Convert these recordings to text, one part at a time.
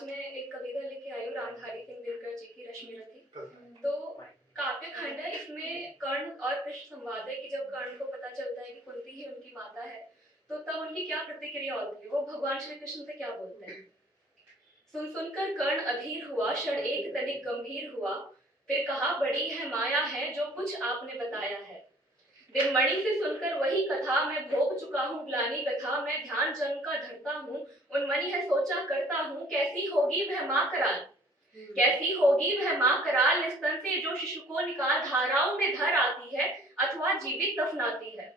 आज मैं एक कविता लेके आई हूँ रामधारी सिंह दिनकर जी की रश्मि रथी। तो काव्य खंड है, इसमें कर्ण और कृष्ण संवाद है कि जब कर्ण को पता चलता है कि कुंती ही उनकी माता है तो तब उनकी क्या प्रतिक्रिया होती है, वो भगवान श्री कृष्ण से क्या बोलते हैं। सुन सुनकर कर्ण अधीर हुआ, क्षण एक तनिक गंभीर हुआ, फिर कहा बड़ी है माया है जो कुछ आपने बताया है। दिनमणि से सुनकर वही कथा, मैं भोग चुका हूँ ग्लानि व्यथा, मैं ध्यान जन का धरता हूँ, उन्मनि है सोचा करता हूँ, कैसी होगी वह माँ कराल, कैसी होगी वह माँ कराल, निस्तन से जो शिशु को निकाल धाराओं में धर आती है अथवा जीवित दफनाती है।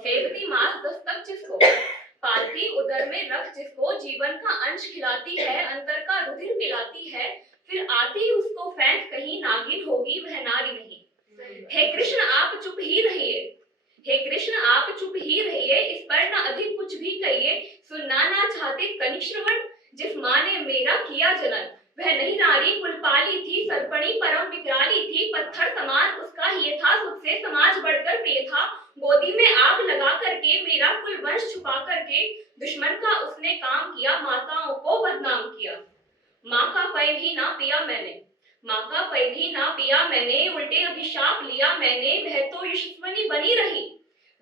सेवती मास दस्तक जिसको, पालती उदर में रख जिसको, जीवन का अंश खिलाती है, अंतर का रुधिर पिलाती है, फिर आती उसको फेंक कहीं, नागिन होगी वह नारी नहीं। हे कृष्ण आप चुप ही रहिए, हे कृष्ण आप चुप ही रहिए, इस पर न अधिक कुछ भी कहिए, सुनना ना चाहते तनिक श्रवण, जिस माँ ने मेरा किया जनन, वह नहीं नारी कुलपाली थी, सर्पणी परम विकराली थी, पत्थर समान उसका ये था, सबसे समाज बढ़कर प्रिय था, गोदी में आग लगा करके मेरा कुल वंश छुपा करके, दुश्मन का उसने काम किया, माताओं को बदनाम किया। माँ का पै भी ना पिया मैंने, माँ का पै भी ना पिया मैंने, उल्टे अभिशाप लिया मैंने, वह तो यशस्वनी बनी रही,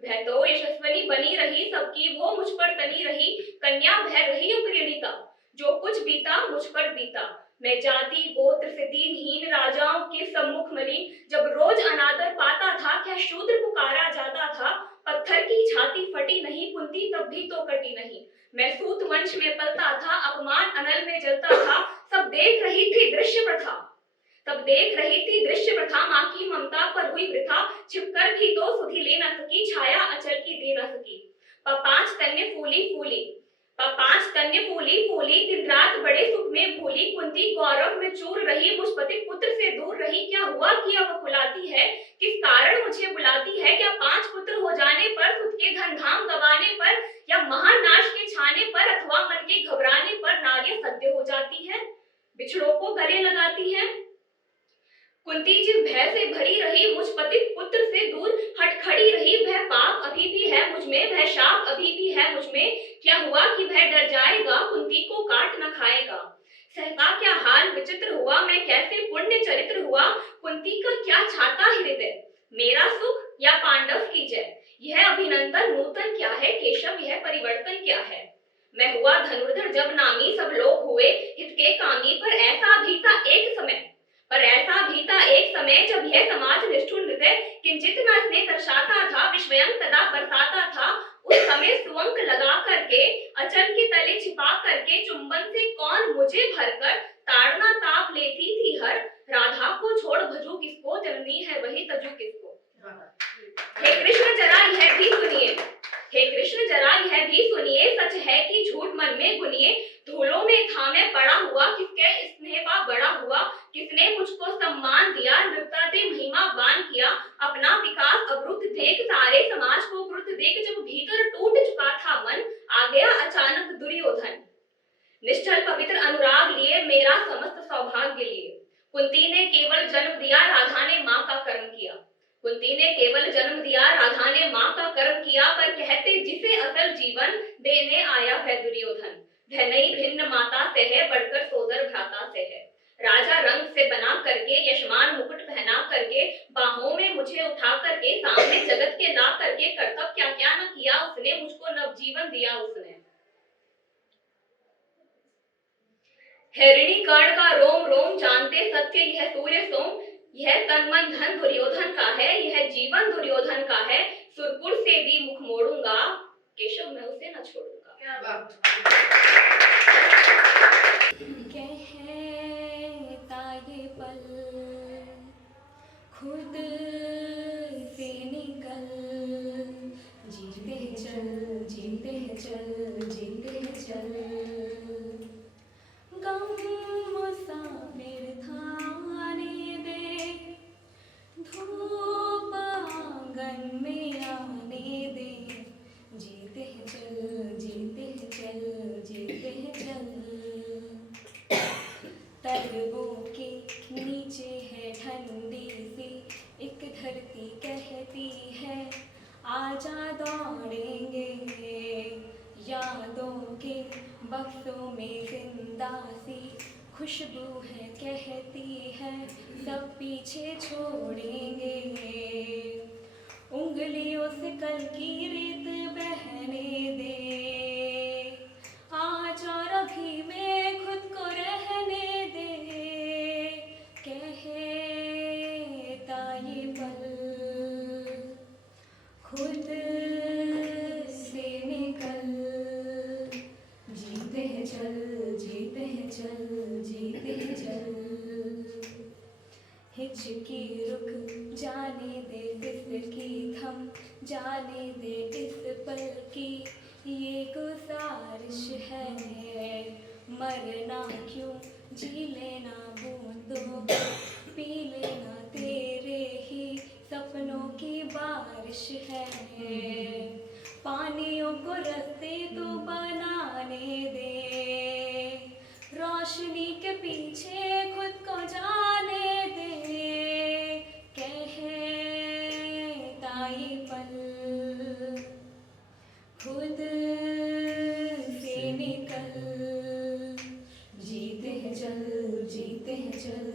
वह तो यशस्वनी बनी रही, सबकी वो मुझ पर तनी रही, कन्या वह रही अपरिणीता, जो कुछ बीता मुझ पर बीता, मैं जाति गोत्र से दीनहीन, राजाओं के सम्मुख मलिन, जब रोज अनादर पाता था, क्या शूद्र पुकारा जाता था, पत्थर की छाती फटी नहीं, कुंती तब भी तो कटी नहीं, मैं सूत वंश में पलता था, अपमान अनल में जलता था, सब देख रही थी दृश्य प्रथा, तब देख रही थी दृश्य प्रथा, माँ की ममता पर हुई वृथा, छिपकर भी तो सुधि ले न सकी, छाया अचल की दे न सकी, पांच तन्य फूली फूली, पांच तन्य फूली फूली, दिन रात बड़े सुख में भूली, कुंती गौरव में चूर रही, मुझ पति पुत्र से दूर रही, क्या हुआ कि अब बुलाती है, किस कारण मुझे बुलाती है, क्या 5 पुत्र हो जाने पर, खुद के धन धाम गवाने पर, या महान नाश के छाने पर, अथवा मन के घबराने पर नारियां सत्य हो जाती है, बिछड़ों को गले लगाती है। कुंती जिस भय से भरी रही, मुझ पति पुत्र से दूर हट खड़ी रही, वह पाप अभी भी है मुझ में, वह शाप अभी भी है मुझ में, क्या हुआ कि वह डर जाएगा, कुंती को काट न खाएगा, सहसा क्या हाल विचित्र हुआ, मैं कैसे पुण्य चरित्र हुआ, कुंती का क्या छाता हृदय, मेरा सुख या पांडव की जय, यह अभिनंदन नूतन क्या है, केशव यह परिवर्तन क्या है, मैं हुआ धनुर्धर जब नामी, सब लोग हुए हित के कामी, पर ऐसा भी था एक समय, पर ऐसा भी था एक समय, जब यह समाज निष्ठुर हृदय किंचित न स्नेह दर्शाता था, विषयं सदा बरसाता था, उस समय सुअंक लगा करके, अचल के तले छिपा करके, चुंबन से कौन मुझे भरकर, ताड़ना ताप लेती थी हर, राधा को छोड़ भजू किसको, जननी है वही तजू किसको। हे कृष्ण जरा यह भी सुनिए, हे कृष्ण जरा यह भी सुनिए, सच है कि झूठ मन में गुनिए, धूलों में था मैं पड़ा हुआ, किसके स्नेह पा बड़ा हुआ, किसने मुझको सम्मान दिया, नृत्य दे महिमावान किया, अपना विकास अवरुद्ध देख, सारे समाज को क्रुद्ध देख, जब भीतर टूट चुका था मन, आ गया अचानक दुर्योधन, निश्चल पवित्र अनुराग लिए, मेरा समस्त सौभाग्य लिए, कुंती ने केवल जन्म दिया, राधा ने माँ का कर्म किया, कुंती ने केवल जन्म दिया, राधा ने माँ का कर्म किया, पर कहते जिसे असल जीवन देने आया है दुर्योधन, वह नहीं भिन्न माता से है, बढ़कर सोदर भ्राता से है, राजा रंग से बना करके, यशमान मुकुट पहना करके, बाहों में मुझे उठा करके, सामने जगत के ला करके, कर्तव्य क्या क्या न किया उसने, मुझको नवजीवन दिया उसने। हरिणी कर्ण का रोम रोम जानते सत्य, यह सूर्य सोम, यह तन मन धन दुर्योधन का है, यह जीवन दुर्योधन का है, सुरपुर से भी मुख मोड़ूंगा, केशव मैं उसे न छोड़ूंगा। कहता ये पल खुद से निकल, जीते चल जीते चल जीते चल, गम मुसाफिर थाने दे, धूप आंगन में आने दे, जीते चल जीते चल जीते चल, तलवों के नीचे है ठंडी सी एक धरती कहती है, आजा दौड़ेंगे यादों के बक्सों में जिंदा सी खुशबू है, कहती है सब पीछे छोड़ेंगे। उंगलियों से कल की रेत बहने दे, आज और अभी में खुद को रहने दे। कहता ये पल खुद से निकल, जीते हैं चल, जीते हैं चल, जीते हैं चल। हिचकी रुक जाने दे, फिसकी थम जाने दे इस पल की ये गुजारिश है। मरना क्यों, जी लेना बूंदों को, पी लेना तेरे ही सपनों की बारिश है। पानियों को रास्ते तो बनाने दे, रोशनी के पीछे खुद को जाने दे। कहता ये पल खुद से निकल, जीते हैं चल, जीते हैं चल,